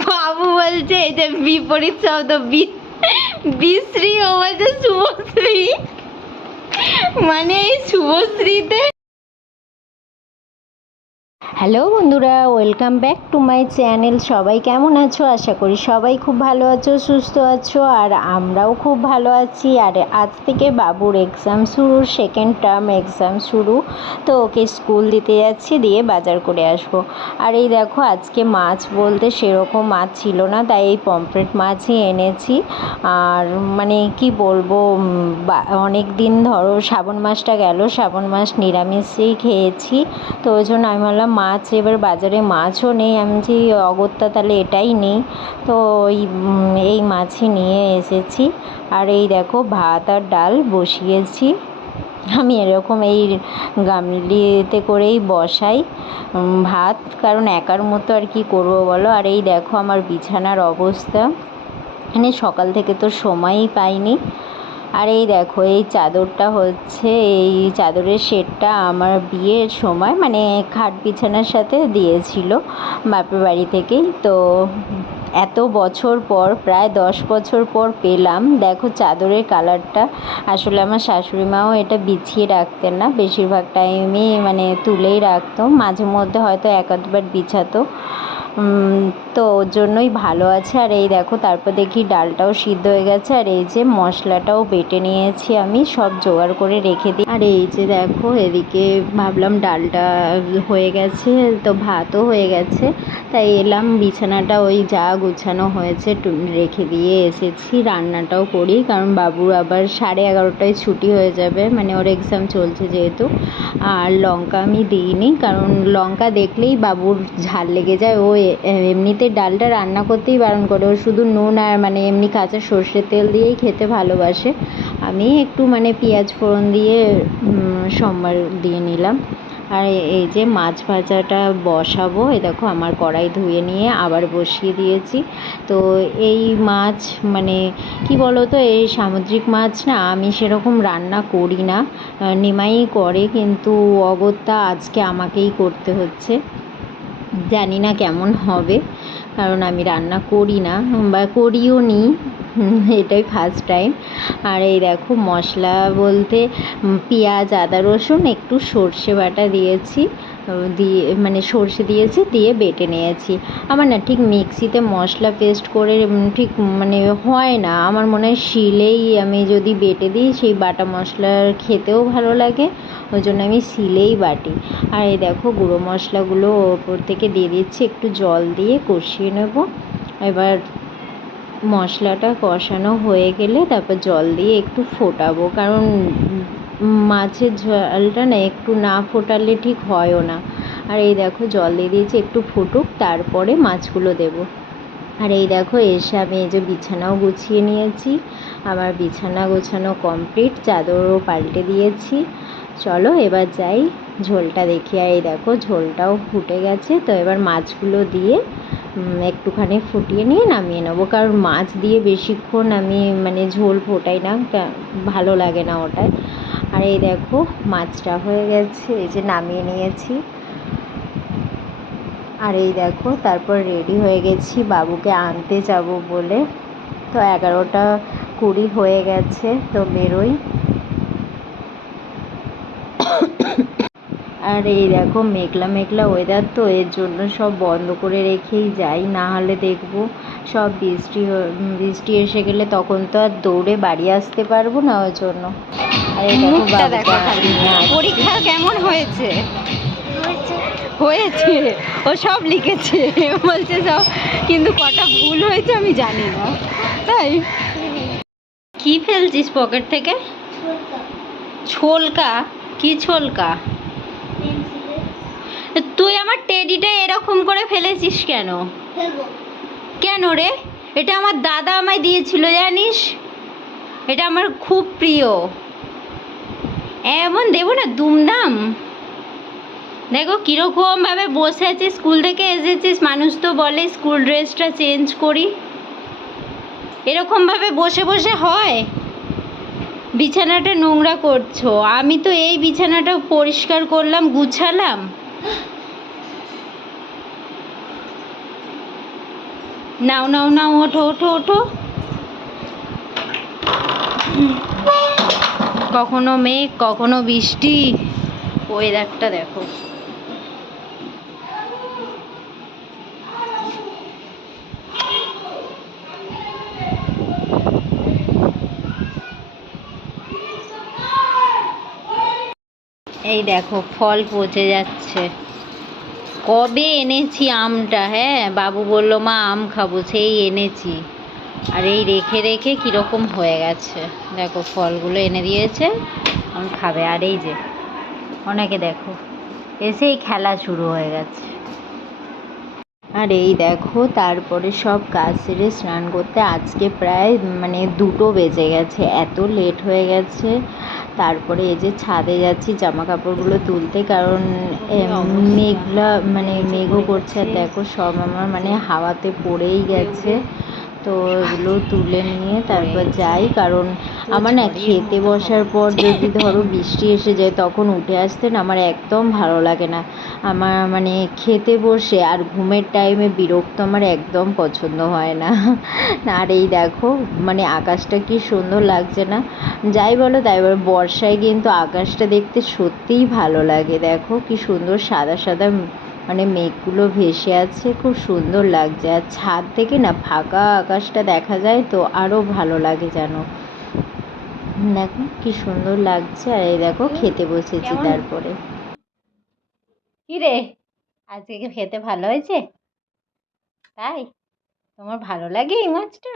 বাবু বলছে এটা বিপরীত শব্দ বিশ্রী ও বলছে শুভশ্রী। মানে এই শুভশ্রীতে হ্যালো বন্ধুরা, welcome back to my channel. সবাই কেমন আছো? আশা করি সবাই খুব ভালো আছো, সুস্থ আছো, আর আমরাও খুব ভালো আছি। আর আজ থেকে বাবুর এক্সাম শুরু সেকেন্ড টার্ম এক্সাম শুরু। তো ওকে স্কুল দিতে যাচ্ছি, দিয়ে বাজার করে আসব। আর এই দেখো, আজকে মাছ বলতে সেরকম মাছ ছিল না, তাই এই পমফ্রেট মাছই এনেছি। আর মানে কি বলব অনেক দিন ধরো, শ্রাবণ মাসটা গেল, শ্রাবণ মাস নিরামিষেই খেয়েছি। তো ওই জন্য আমি ভাবলাম মাছ, এবার বাজারে মাছও নেই। আমি যে অগত্যা, তাহলে এটাই নেই। তো ওই এই মাছই নিয়ে এসেছি। আর এই দেখো, ভাত আর ডাল বসিয়েছি। আমি এরকম এই গামলিতে করেই বসাই ভাত। কারণ একার মতো আর কি করব বলো? আর এই দেখো, আমার বিছানার অবস্থা। মানে সকাল থেকে তো সময়ই পাইনি। আর এই দেখো, এই চাদরটা হচ্ছে, এই চাদরের শেডটা আমার বিয়ের সময় মানে খাট বিছানার সাথে দিয়েছিল বাপের বাড়ি থেকেই। তো এত বছর পর, প্রায় দশ বছর পর পেলাম। দেখো চাদরের কালারটা, আসলে আমার শাশুড়ি মাও এটা বিছিয়ে রাখতেন না, বেশিরভাগ টাইমে মানে তুলেই রাখতো। মাঝে মধ্যে হয়তো এক আধবার বিছাতো। তো ওর জন্যই ভালো আছে। আর এই দেখো, তারপর দেখি ডালটাও সিদ্ধ হয়ে গেছে। আর এই যে মশলাটাও বেটে নিয়েছি আমি, সব জোগাড় করে রেখে দিই। আর এই যে দেখো, এদিকে ভাবলাম ডালটা হয়ে গেছে, তো ভাতও হয়ে গেছে। তাই এলাম, বিছানাটা ওই যা গুছানো হয়েছে রেখে দিয়ে এসেছি, রান্নাটাও করি। কারণ বাবুর আবার সাড়ে এগারোটায় ছুটি হয়ে যাবে মানে ওর এক্সাম চলছে যেহেতু। আর লঙ্কা আমি দিইনি, কারণ লঙ্কা দেখলেই বাবুর ঝাল লেগে যায়। ও এমনিতে ডালটা রান্না করতেই বারণ করে। ও শুধু নুন আর মানে এমনি কাঁচা সর্ষের তেল দিয়েই খেতে ভালোবাসে। আমি একটু মানে পেঁয়াজ ফোড়ন দিয়ে সোমবার দিয়ে নিলাম। আর এই যে মাছ ভাজাটা বসাবো এই দেখো আমার কড়াই ধুয়ে নিয়ে আবার বসিয়ে দিয়েছি। তো এই মাছ মানে কি বলো তো এই সামুদ্রিক মাছ না, আমি সেরকম রান্না করি না। নিমাই করে, কিন্তু অগত্যা আজকে আমাকেই করতে হচ্ছে। জানি না কেমন হবে কারণ আমি রান্না করি না বা করিও নি। এটাই ফার্স্ট টাইম আর এই দেখো মশলা বলতে পেঁয়াজ, আদা, রসুন, একটু সর্ষে বাটা দিয়েছি। দিয়ে মানে সর্ষে দিয়েছি, দিয়ে বেটে নিয়েছি। আমার না ঠিক মিক্সিতে মশলা পেস্ট করে ঠিক মানে হয় না। আমার মনে হয় শিলেই আমি যদি বেটে দিই, সেই বাটা মশলা খেতেও ভালো লাগে। ওই জন্য আমি শিলেই বাটি। আর এই দেখো গুঁড়ো মশলাগুলো ওপর থেকে দিয়ে দিচ্ছি, একটু জল দিয়ে কষিয়ে নেব। এবার মশলাটা কষানো হয়ে গেলে তারপর জল দিয়ে একটু ফোটাবো। কারণ মাছের ঝালটা না একটু না ফোটালে ঠিক হয়ও না। আর এই দেখো জল দিয়ে দিয়েছি, একটু ফুটুক, তারপরে মাছগুলো দেবো। আর এই দেখো এসে আমি এই যে বিছানাও গুছিয়ে নিয়েছি। আমার বিছানা গোছানো কমপ্লিট, চাদরও পাল্টে দিয়েছি। চলো এবার যাই ঝোলটা দেখি। আর এই দেখো ঝোলটাও ফুটে গেছে, তো এবার মাছগুলো দিয়ে একটুখানি ফুটিয়ে নিয়ে নামিয়ে নেব। কারণ মাছ দিয়ে বেশিক্ষণ আমি মানে ঝোল ফোটাই না ভালো লাগে না ওটায়। আর এই দেখো, মাছটা হয়ে গেছে, এই যে নামিয়ে নিয়েছি। আর এই দেখো, তারপর রেডি হয়ে গেছি, বাবুকে আনতে যাব বলে। তো এগারোটা কুড়ি হয়ে গেছে, তো বেরোই। আর এই দেখো মেঘলা মেঘলা ওয়েদার তো এর জন্য সব বন্ধ করে রেখেই যাই না হলে দেখব। সব বৃষ্টি বৃষ্টি এসে গেলে তখন তো আর দৌড়ে বাড়ি আসতে পারব না ওই জন্য। আর এই দেখো। পরীক্ষা কেমন হয়েছে? হয়েছে। ও সব লিখেছে বলছে সব কিন্তু কটা ভুল হয়েছে আমি জানি না তাই। কি ফেলছিস পকেট থেকে? ছোলকা? কি ছোলকা? তুই আমার টেডিটা এরকম করে ফেলেছিস কেন? কেন রে? এটা আমার দাদা আমায় দিয়েছিল জানিস? এটা আমার খুব প্রিয়। এমন দেবো না দুমদাম। দেখো কীরকমভাবে বসে আছিস স্কুল থেকে এসেছিস মানুষ তো বলে স্কুল ড্রেসটা চেঞ্জ করি। এরকমভাবে বসে বসে হয়? বিছানাটা নোংরা করছ। আমি তো এই বিছানাটা পরিষ্কার করলাম গুছালাম। নাও নাও নাও ওঠো ওঠো ওঠো। কখনো মেঘ কখনো বৃষ্টি। ওয়েদারটা দেখো। এই দেখো, ফল পচে যাচ্ছে। কবে এনেছি আমটা হ্যাঁ? বাবু বলল, মা, আম খাব। সেই এনেছি। আর এই রেখে রেখে কীরকম হয়ে গেছে। দেখো, ফলগুলো এনে দিয়েছে, আম খাবে। আর এই যে, অনেকে দেখো, এসেই খেলা শুরু হয়ে গেছে। আর এই দেখো, তারপরে সব কাজ সেরে স্নান করতে আজকে প্রায় মানে দুটো বেজে গেছে। এত লেট হয়ে গেছে। তারপরে এই যে ছাদে যাচ্ছি জামা কাপড়গুলো তুলতে কারণ এ মেঘলা মানে মেঘও করছে। আর দেখো সব আমার মানে হাওয়াতে পড়েই গেছে। তো এগুলো তুলে নিয়ে তারপর যাই, কারণ আমার না খেতে বসার পর যদি ধরো বৃষ্টি এসে যায় তখন উঠে আসতে না আমার একদম ভালো লাগে না। আমার মানে খেতে বসে আর ঘুমের টাইমে বিরক্ত আমার একদম পছন্দ হয় না। আর এই দেখো মানে আকাশটা কি সুন্দর লাগছে না। যাই বলো, তাই বলো বর্ষায় কিন্তু আকাশটা দেখতে সত্যিই ভালো লাগে। দেখো কি সুন্দর সাদা সাদা মানে মেঘগুলো ভেসে আছে খুব সুন্দর লাগছে। আর ছাদ থেকে না ফাঁকা আকাশটা দেখা যায় তো আরও ভালো লাগে যেন দেখো কি সুন্দর লাগছে। আর এই দেখো খেতে বসেছি তারপরে। কি রে? আজকে কি খেতে ভালো হয়েছে? তাই? তোমার ভালো লাগে এই মাছটা?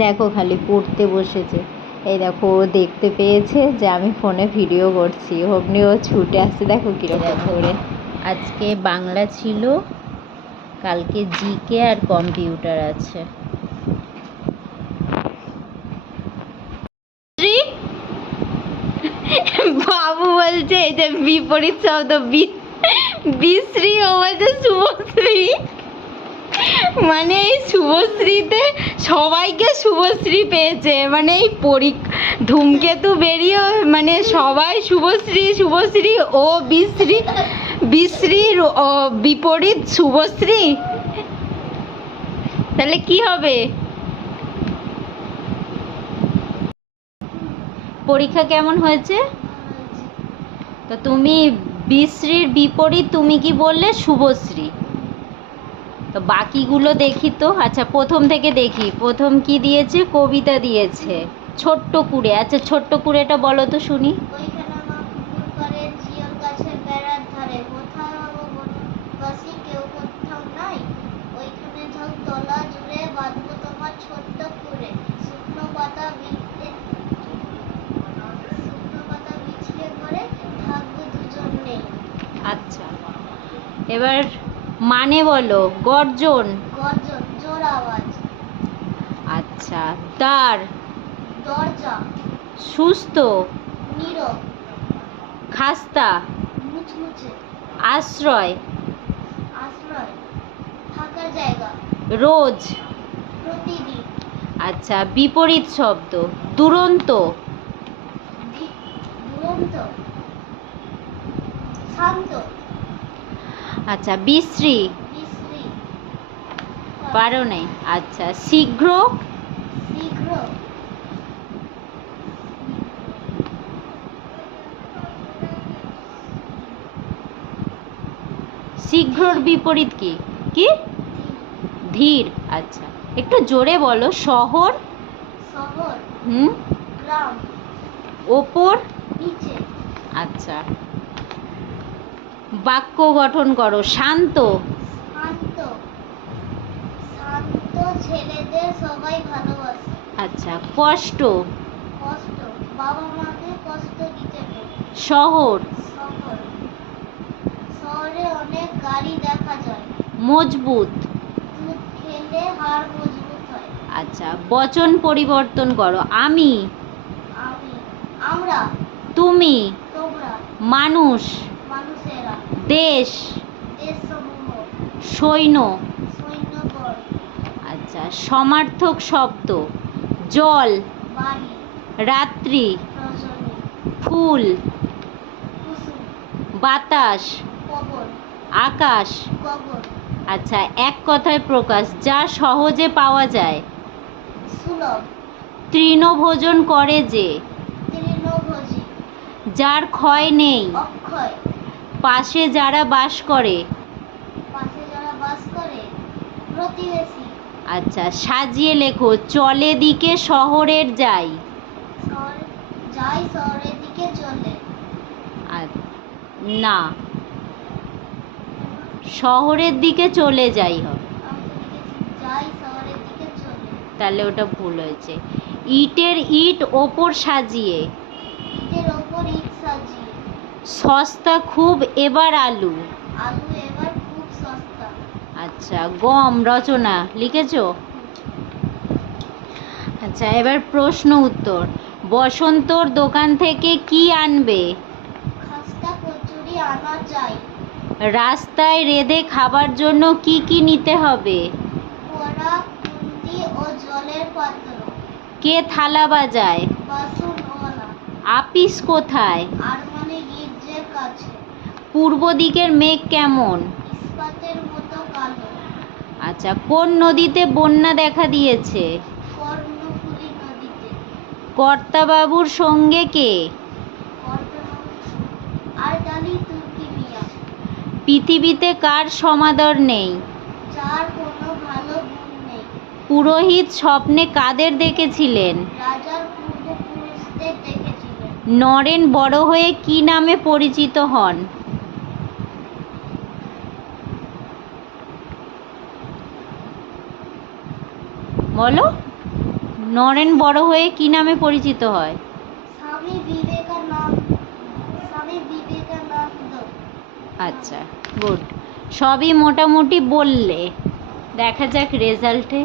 দেখো খালি পড়তে বসেছে। এই দেখো ও দেখতে পেয়েছে যে আমি ফোনে ভিডিও করছি। অমনি ও ছুটে আসছে দেখো কীরকম করে। আজকে বাংলা ছিল কালকে জিকে আর কম্পিউটার আছে। বাবু বলছে এই যে বিপরীত শব্দ বিশ্রী ও বলছে শুভশ্রী। মানে এই শুভশ্রীতে সবাইকে শুভশ্রী পেয়েছে। মানে এই পরী ধূমকেতু বেরিয়ে মানে সবাই শুভশ্রী শুভশ্রী ও বিশ্রী বিশ্রীর বিপরীত শুভশ্রী। তাহলে কি হবে? পরীক্ষা কেমন হয়েছে? তো তুমি বিশ্রীর বিপরীত তুমি কি বললে? শুভশ্রী। তো বাকিগুলো দেখি তো। আচ্ছা প্রথম থেকে দেখি। প্রথম কি দিয়েছে? কবিতা দিয়েছে। ছোট্ট কুড়ে। আচ্ছা ছোট্ট কুড়েটা বলো তো শুনি। আচ্ছা। এবার মানে বলো গর্জন। গর্জন জোর আওয়াজ। আচ্ছা দ্বার দরজা। সুস্থ। নীরব। খাস্তা। মুচমুচে। আশ্রয়। আশ্রয়। থাকার জায়গা। রোজ। প্রতিদিন। আচ্ছা বিপরীত শব্দ দুরন্ত। দুরন্ত। শান্ত। আচ্ছা বিশ্রী। পারো নেই। আচ্ছা শীঘ্র। শীঘ্র শীঘ্রর বিপরীত কি? কি? ধীর। আচ্ছা একটু জোরে বলো। শহর। শহর। হুম? গ্রাম। ওপর। নিচে। আচ্ছা। বাক্য গঠন করো শান্ত। শান্ত। শান্ত ছেলেদের সবাই ভালোবাসে। আচ্ছা কষ্ট। কষ্ট। বাবা মাকে কষ্ট দিতে শহর। শহর। শহরে অনেক গাড়ি দেখা যায়। মজবুত। খেলে হাড় মজবুত হয়। আচ্ছা বচন পরিবর্তন করো। আমি। আমি। আমরা। তুমি। তোমরা। মানুষ। দেশ। সৈন্য। আচ্ছা সমার্থক শব্দ। জল। রাত্রি। ফুল। বাতাস। আকাশ। আচ্ছা এক কথায় প্রকাশ যা সহজে পাওয়া যায়। তৃণভোজন করে যে। যার ক্ষয় নেই। অক্ষয়। পাশে যারা বাস করে। পাশে যারা বাস করে প্রতিবেশী। আচ্ছা সাজিয়ে লেখো চলে দিকে শহরের যাই। যাই শহরের দিকে চলে। না শহরের দিকে চলে যাই হবে তাহলে ওটা ভুল হয়েছে। ইটের ইট ওপর সাজিয়ে ইটের ওপর ইট সাজিয়ে সস্তা খুব এবার আলু। আচ্ছা গম রচনা লিখেছো? আচ্ছা এবার প্রশ্ন উত্তর। বসন্তর দোকান থেকে কি আনবে? রাস্তায় রেঁধে খাবার জন্য কি কি নিতে হবে? কে থালা বাজায়? আপিস কোথায় আর মানে গির্জের কাছে পূর্ব দিকের মেঘ কেমন? আচ্ছা কোন নদীতে বন্যা দেখা দিয়েছে? কর্তাবাবুর সঙ্গে কে? পৃথিবীতে কার সমাদর নেই? পুরোহিত স্বপ্নে কাদের দেখেছিলেন। নরেন বড় হয়ে কি নামে পরিচিত হন? বলো? নরেন বড় হয়ে কি নামে পরিচিত হয়? স্বামী বিবেকানন্দ স্বামী বিবেকানন্দ। আচ্ছা গুড। সবই মোটামুটি বললে। দেখা যাক রেজাল্টে।